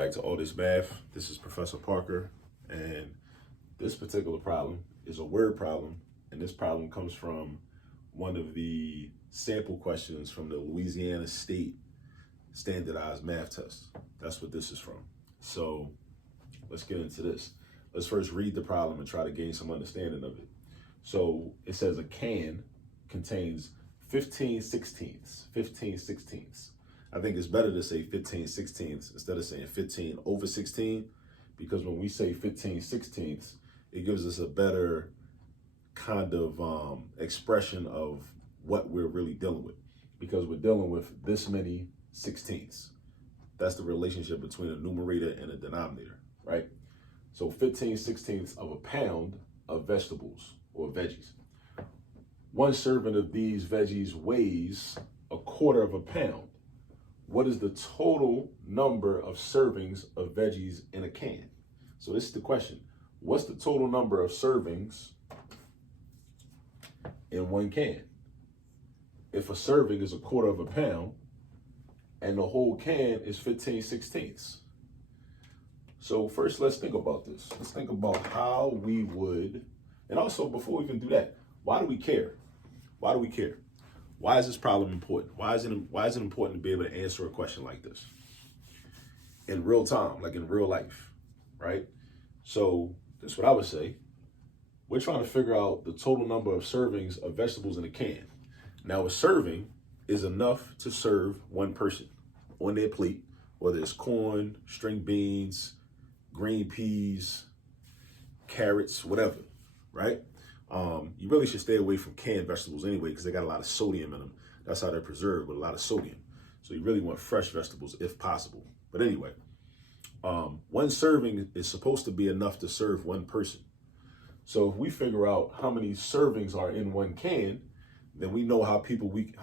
back to All This Math. This is Professor Parker, and this particular problem is a word problem, and this problem comes from one of the sample questions from the Louisiana State Standardized Math Test. That's what this is from. So let's get into this. Let's first read the problem and try to gain some understanding of it. So it says a can contains 15 sixteenths. I think it's better to say 15 sixteenths instead of saying 15 over 16, because when we say 15 sixteenths, it gives us a better kind of expression of what we're really dealing with, because we're dealing with this many sixteenths. That's the relationship between a numerator and a denominator, right? So 15 sixteenths of a pound of vegetables or veggies. One serving of these veggies weighs a quarter of a pound. What is the total number of servings of veggies in a can? So this is the question. What's the total number of servings in one can? If a serving is a quarter of a pound and the whole can is 15 sixteenths. So first, let's think about this. Let's think about how we would, and also before we even do that, why do we care? Why do we care? Why is this problem important? Why is it important to be able to answer a question like this in real time, like in real life, right? So this is what I would say. We're trying to figure out the total number of servings of vegetables in a can. Now, a serving is enough to serve one person on their plate, whether it's corn, string beans, green peas, carrots, whatever, right? You really should stay away from canned vegetables anyway, because they got a lot of sodium in them. That's how they're preserved, with a lot of sodium. So you really want fresh vegetables if possible. But anyway, one serving is supposed to be enough to serve one person. So if we figure out how many servings are in one can, then we know how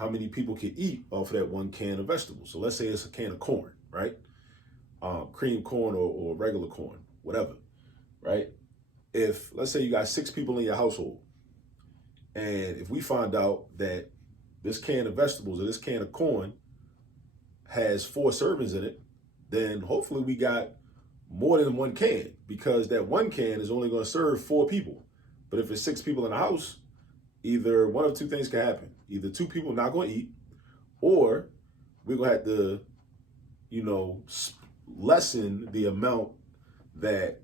many people can eat off of that one can of vegetables. So let's say it's a can of corn, right? Cream corn or regular corn, whatever, right? If, let's say you got 6 people in your household, and if we find out that this can of vegetables or this can of corn has 4 servings in it, then hopefully we got more than one can, because that one can is only going to serve 4 people. But if it's 6 people in the house, either one of 2 things can happen. Either 2 people not going to eat, or we're going to have to, lessen the amount that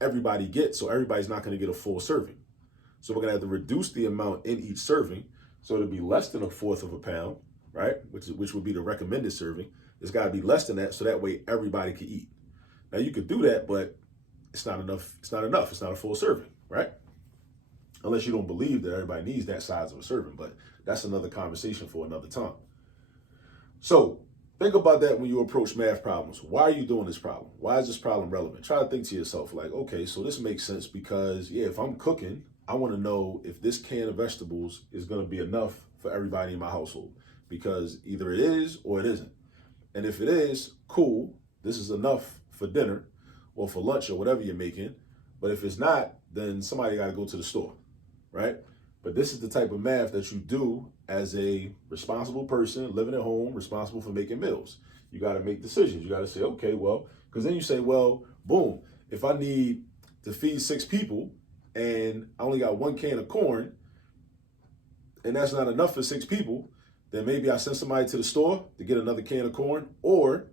everybody gets, so everybody's not going to get a full serving. So we're going to have to reduce the amount in each serving, so it'll be less than a fourth of a pound, right? Which would be the recommended serving. It's got to be less than that, so that way everybody can eat. Now you could do that, but it's not enough. It's not enough. It's not a full serving, right? Unless you don't believe that everybody needs that size of a serving, but that's another conversation for another time. So think about that when you approach math problems. Why are you doing this problem? Why is this problem relevant? Try to think to yourself like, okay, so this makes sense because, if I'm cooking, I want to know if this can of vegetables is going to be enough for everybody in my household, because either it is or it isn't. And if it is, cool, this is enough for dinner or for lunch or whatever you're making. But if it's not, then somebody got to go to the store, right? But this is the type of math that you do as a responsible person living at home, responsible for making meals. You got to make decisions. You got to say, okay, well, because then you say, well, boom, if I need to feed 6 people and I only got 1 can of corn and that's not enough for 6 people, then maybe I send somebody to the store to get another can of corn, or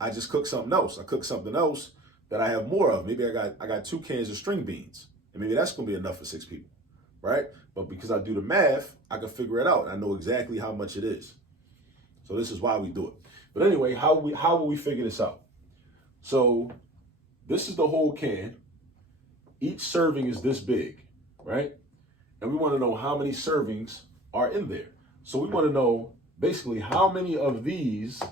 I just cook something else. I cook something else that I have more of. Maybe I got 2 cans of string beans, and maybe that's going to be enough for 6 people. Right? But because I do the math, I can figure it out. I know exactly how much it is. So this is why we do it. But anyway, how will we figure this out? So this is the whole can. Each serving is this big, right? And we want to know how many servings are in there. So we want to know basically how many of these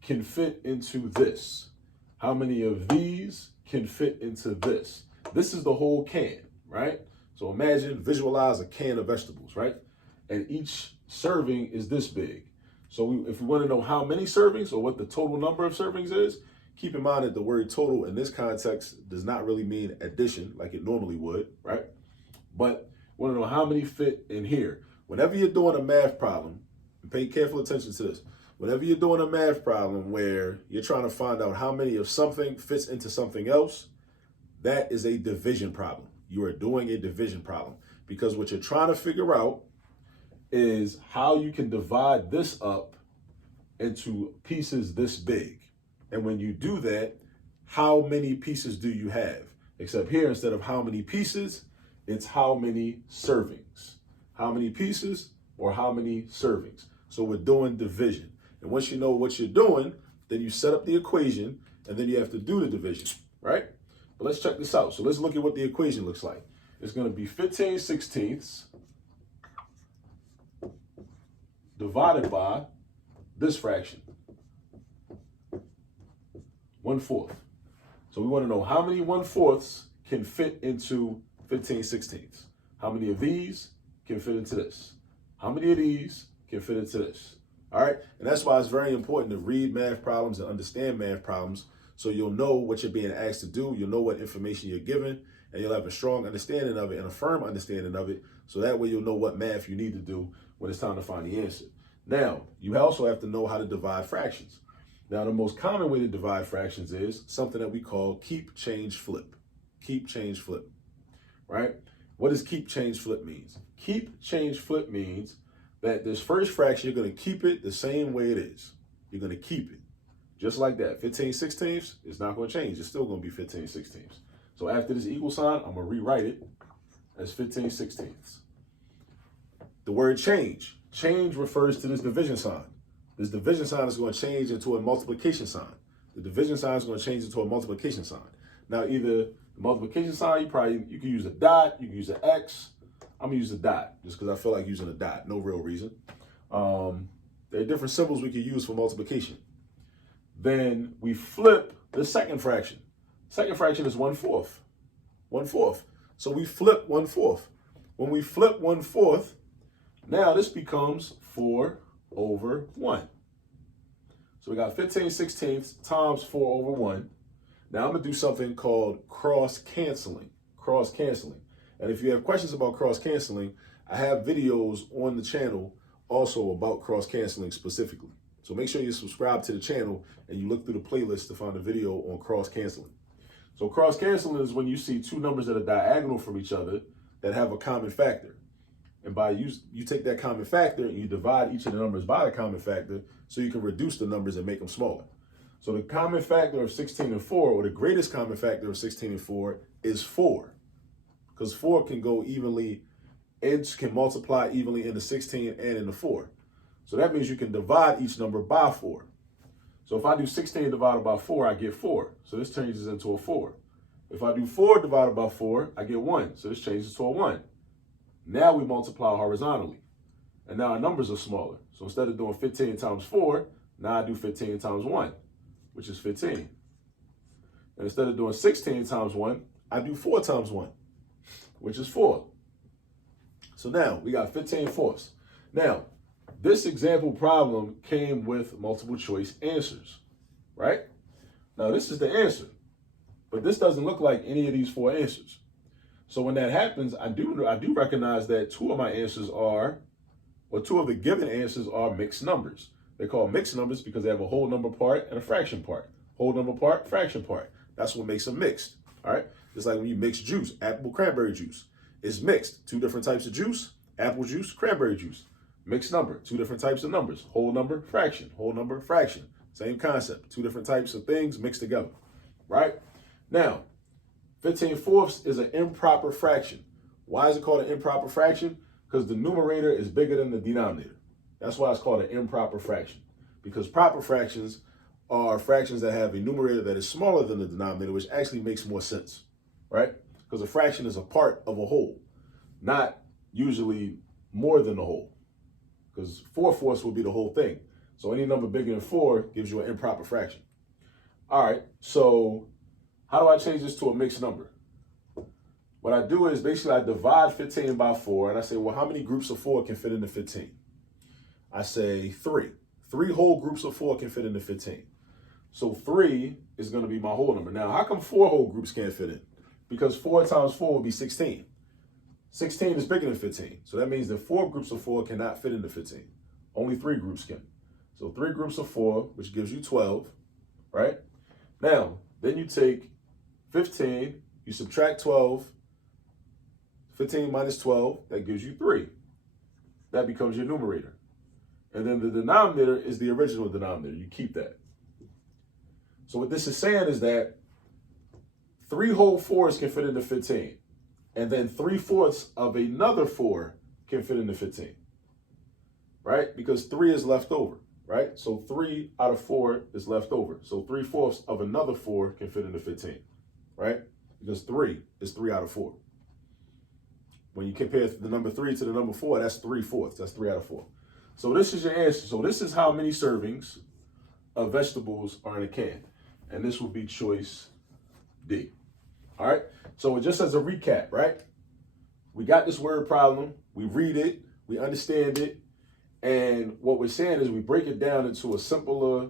can fit into this. How many of these can fit into this? This is the whole can, right? So imagine, visualize a can of vegetables, right? And each serving is this big. So if we want to know how many servings or what the total number of servings is, keep in mind that the word total in this context does not really mean addition like it normally would, right? But we want to know how many fit in here. Whenever you're doing a math problem, pay careful attention to this. Whenever you're doing a math problem where you're trying to find out how many of something fits into something else, that is a division problem. You are doing a division problem because what you're trying to figure out is how you can divide this up into pieces this big. And when you do that, how many pieces do you have? Except here, instead of how many pieces, it's how many servings. How many pieces or how many servings? So we're doing division. And once you know what you're doing, then you set up the equation and then you have to do the division, right? But let's check this out. So let's look at what the equation looks like. It's going to be 15/16 divided by this fraction, 1/4. So we want to know how many 1/4 can fit into 15/16. How many of these can fit into this? How many of these can fit into this? All right. And that's why it's very important to read math problems and understand math problems so you'll know what you're being asked to do. You'll know what information you're given and you'll have a strong understanding of it and a firm understanding of it. So that way you'll know what math you need to do when it's time to find the answer. Now, you also have to know how to divide fractions. Now, the most common way to divide fractions is something that we call keep, change, flip. Keep, change, flip, right? What does keep, change, flip means? Keep, change, flip means that this first fraction, you're going to keep it the same way it is. You're going to keep it just like that. 15/16 is not going to change. It's still going to be 15/16. So after this equal sign, I'm going to rewrite it as 15/16. The word change. Change refers to this division sign. This division sign is going to change into a multiplication sign. The division sign is going to change into a multiplication sign. Now, either the multiplication sign, you can use a dot, you can use an X. I'm going to use a dot just because I feel like using a dot. No real reason. There are different symbols we can use for multiplication. Then we flip the second fraction. Second fraction is 1/4. 1/4. So we flip 1/4. When we flip 1/4, now this becomes 4/1. So we got 15/16 times 4/1. Now I'm going to do something called cross canceling. Cross canceling. And if you have questions about cross canceling, I have videos on the channel also about cross canceling specifically. So make sure you subscribe to the channel and you look through the playlist to find a video on cross canceling. So cross canceling is when you see two numbers that are diagonal from each other that have a common factor. And you take that common factor and you divide each of the numbers by the common factor so you can reduce the numbers and make them smaller. So the common factor of 16 and 4, or the greatest common factor of 16 and 4, is 4. Because 4 can go evenly, it can multiply evenly into 16 and into 4. So that means you can divide each number by 4. So if I do 16 divided by 4, I get 4. So this changes into a 4. If I do 4 divided by 4, I get 1. So this changes to a 1. Now we multiply horizontally. And now our numbers are smaller. So instead of doing 15 times 4, now I do 15 times 1, which is 15. And instead of doing 16 times 1, I do 4 times 1, which is 4. So now we got 15/4. Now, this example problem came with multiple choice answers, right? Now this is the answer, but this doesn't look like any of these 4 answers. So when that happens, I do recognize that 2 of my answers are, or 2 of the given answers are mixed numbers. They're called mixed numbers because they have a whole number part and a fraction part. Whole number part, fraction part. That's what makes them mixed, all right? Just like when you mix juice, apple cranberry juice. It's mixed. 2 different types of juice, apple juice, cranberry juice. Mixed number, 2 different types of numbers. Whole number, fraction. Whole number, fraction. Same concept. 2 different types of things mixed together, right? Now, 15/4 is an improper fraction. Why is it called an improper fraction? Because the numerator is bigger than the denominator. That's why it's called an improper fraction. Because proper fractions are fractions that have a numerator that is smaller than the denominator, which actually makes more sense, right? Because a fraction is a part of a whole, not usually more than the whole. Because 4/4 will be the whole thing. So any number bigger than 4 gives you an improper fraction. All right, so how do I change this to a mixed number? What I do is basically I divide 15 by 4, and I say, well, how many groups of 4 can fit into 15? I say 3. 3 whole groups of 4 can fit into 15. So 3 is going to be my whole number. Now, how come 4 whole groups can't fit in? Because 4 times 4 would be 16. 16 is bigger than 15. So that means that 4 groups of 4 cannot fit into 15. Only 3 groups can. So 3 groups of 4, which gives you 12, right? Now, then you take 15, you subtract 12, 15 minus 12, that gives you 3. That becomes your numerator. And then the denominator is the original denominator. You keep that. So what this is saying is that 3 whole 4s can fit into 15. And then 3/4 of another 4 can fit into 15. Right? Because 3 is left over. Right? So 3 out of 4 is left over. So 3/4 of another 4 can fit into 15. Right? Because 3 is 3 out of 4. When you compare the number 3 to the number 4, that's 3/4. That's 3 out of 4. So this is your answer. So this is how many servings of vegetables are in a can. And this will be choice D. All right. So just as a recap, right? We got this word problem. We read it. We understand it. And what we're saying is we break it down into a simpler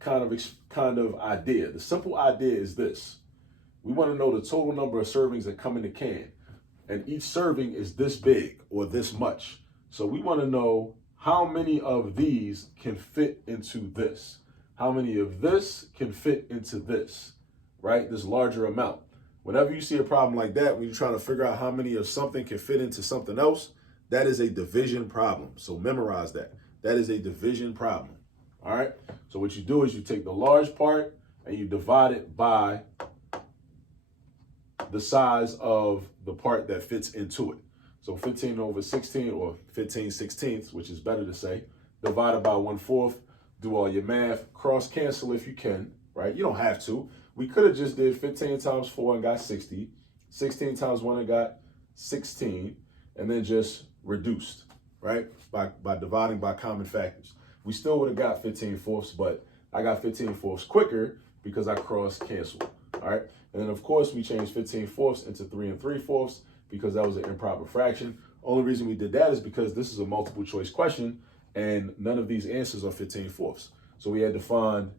kind of idea. The simple idea is this. We want to know the total number of servings that come in the can. And each serving is this big or this much. So we want to know how many of these can fit into this. How many of this can fit into this, right? This larger amount. Whenever you see a problem like that, when you're trying to figure out how many of something can fit into something else, that is a division problem. So memorize that. That is a division problem. All right. So what you do is you take the large part and you divide it by the size of the part that fits into it. So 15 over 16 or 15/16, which is better to say, divided by 1/4. Do all your math, cross cancel if you can, right? You don't have to. We could have just did 15 times 4 and got 60, 16 times 1 and got 16, and then just reduced, right? By dividing by common factors. We still would have got 15/4, but I got 15/4 quicker because I cross canceled, all right? And then of course we changed 15/4 into 3 3/4 because that was an improper fraction. Only reason we did that is because this is a multiple choice question and none of these answers are 15/4. So we had to find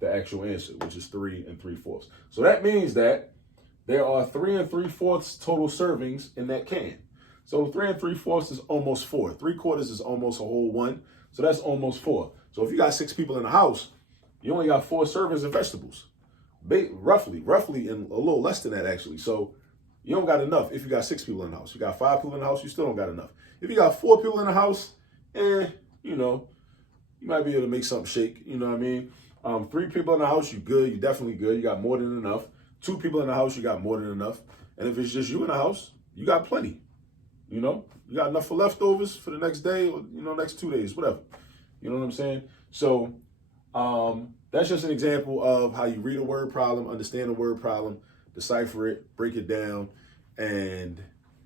the actual answer, which is 3 3/4. So that means that there are 3 3/4 total servings in that can. So 3 3/4 is almost 4. 3/4 is almost a whole 1. So that's almost 4. So if you got 6 people in the house, you only got 4 servings of vegetables. Roughly, and a little less than that actually. So you don't got enough if you got 6 people in the house. You got 5 people in the house, you still don't got enough. If you got 4 people in the house, you know, you might be able to make something shake. You know what I mean? 3 people in the house, you good. You definitely good. You got more than enough. 2 people in the house, you got more than enough. And if it's just you in the house, you got plenty. You know, you got enough for leftovers for the next day or, next 2 days, whatever. You know what I'm saying? So that's just an example of how you read a word problem, understand a word problem, decipher it, break it down, and,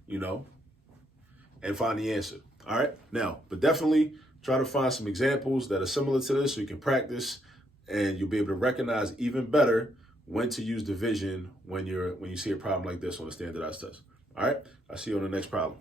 and find the answer. All right. Now, but definitely try to find some examples that are similar to this so you can practice and you'll be able to recognize even better when to use division when you see a problem like this on a standardized test. All right. I'll see you on the next problem.